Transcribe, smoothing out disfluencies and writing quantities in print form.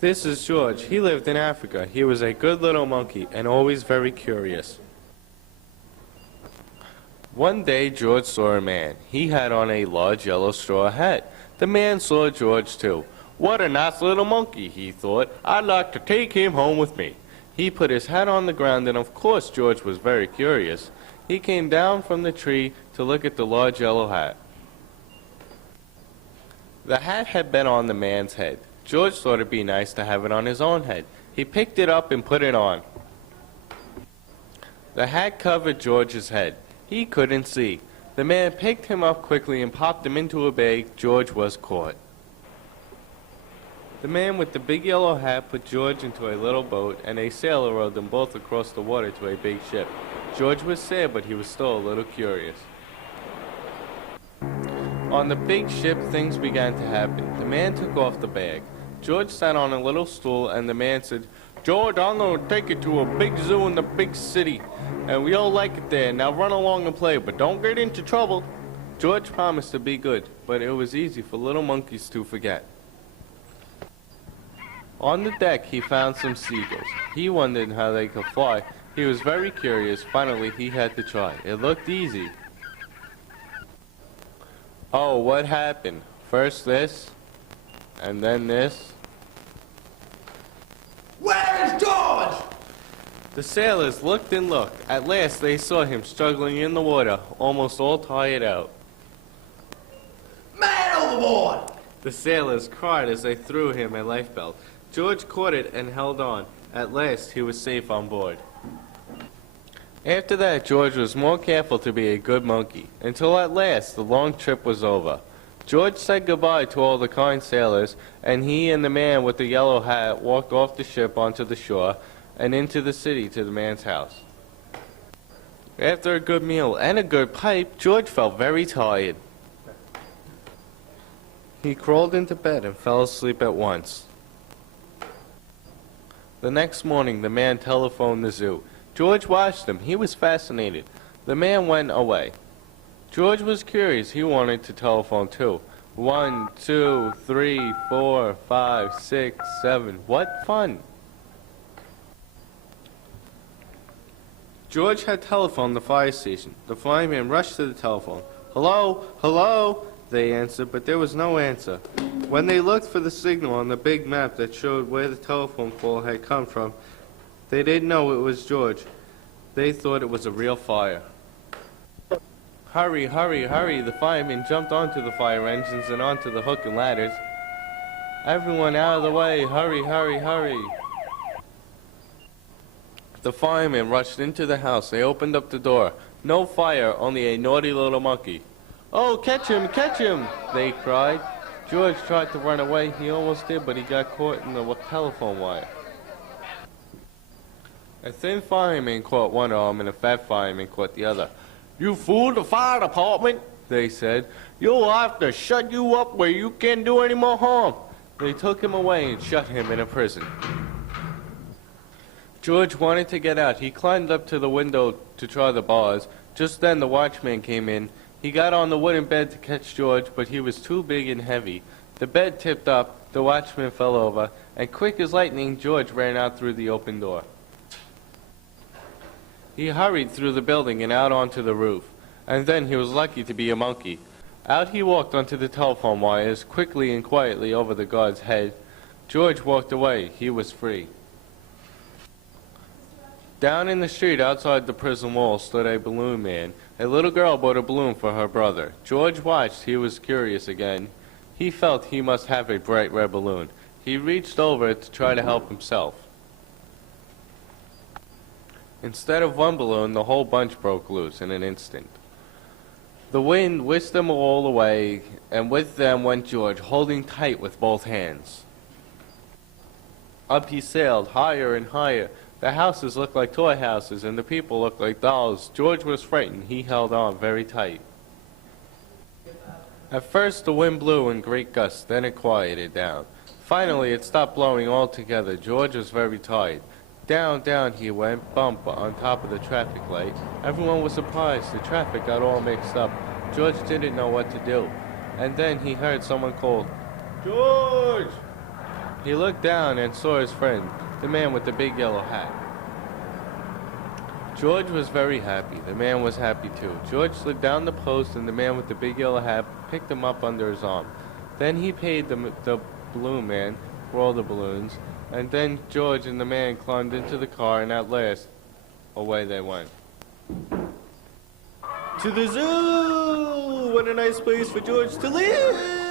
This is George. He lived in Africa. He was a good little monkey and always very curious. One day George saw a man. He had on a large yellow straw hat. The man saw George too. What a nice little monkey, he thought. I'd like to take him home with me. He put his hat on the ground, and of course George was very curious. He came down from the tree to look at the large yellow hat. The hat had been on the man's head. George thought it'd be nice to have it on his own head. He picked it up and put it on. The hat covered George's head. He couldn't see. The man picked him up quickly and popped him into a bag. George was caught. The man with the big yellow hat put George into a little boat, and a sailor rowed them both across the water to a big ship. George was sad, but he was still a little curious. On the big ship, things began to happen. The man took off the bag. George sat on a little stool, and the man said, George, I'm going to take you to a big zoo in the big city, and we all like it there. Now run along and play, but don't get into trouble. George promised to be good, but it was easy for little monkeys to forget. On the deck, he found some seagulls. He wondered how they could fly. He was very curious. Finally, he had to try. It looked easy. Oh, what happened? First this, and then this. Where is George? The sailors looked and looked. At last, they saw him struggling in the water, almost all tired out. Man overboard! The sailors cried as they threw him a lifebelt. George caught it and held on. At last, he was safe on board. After that, George was more careful to be a good monkey, until at last the long trip was over. George said goodbye to all the kind sailors, and he and the man with the yellow hat walked off the ship onto the shore and into the city to the man's house. After a good meal and a good pipe, George felt very tired. He crawled into bed and fell asleep at once. The next morning, the man telephoned the zoo. George watched him. He was fascinated. The man went away. George was curious. He wanted to telephone too. 1, 2, 3, 4, 5, 6, 7. What fun! George had telephoned the fire station. The fireman rushed to the telephone. Hello? Hello? They answered, but there was no answer. When they looked for the signal on the big map that showed where the telephone call had come from, they didn't know it was George. They thought it was a real fire. Hurry, hurry, hurry! The firemen jumped onto the fire engines and onto the hook and ladders. Everyone out of the way! Hurry, hurry, hurry! The firemen rushed into the house. They opened up the door. No fire, only a naughty little monkey. Oh, catch him, they cried. George tried to run away. He almost did, but he got caught in the telephone wire. A thin fireman caught one arm and a fat fireman caught the other. You fool the fire department, they said. You'll have to shut you up where you can't do any more harm. They took him away and shut him in a prison. George wanted to get out. He climbed up to the window to try the bars. Just then the watchman came in. He got on the wooden bed to catch George, but he was too big and heavy. The bed tipped up, the watchman fell over, and quick as lightning, George ran out through the open door. He hurried through the building and out onto the roof, and then he was lucky to be a monkey. Out he walked onto the telephone wires, quickly and quietly over the guard's head. George walked away. He was free. Down in the street outside the prison wall stood a balloon man. A little girl bought a balloon for her brother. George watched. He was curious again. He felt he must have a bright red balloon. He reached over to try to help himself. Instead of one balloon, the whole bunch broke loose in an instant. The wind whisked them all away, and with them went George, holding tight with both hands. Up he sailed, higher and higher. The houses looked like toy houses, and the people looked like dolls. George was frightened. He held on very tight. At first the wind blew in great gusts, then it quieted down. Finally it stopped blowing altogether. George was very tired. Down, down he went, bump, on top of the traffic light. Everyone was surprised. The traffic got all mixed up. George didn't know what to do. And then he heard someone call, George! He looked down and saw his friend, the man with the big yellow hat. George was very happy. The man was happy too. George slid down the post and the man with the big yellow hat picked him up under his arm. Then he paid the balloon man for all the balloons, and then George and the man climbed into the car, and at last, away they went. To the zoo! What a nice place for George to live!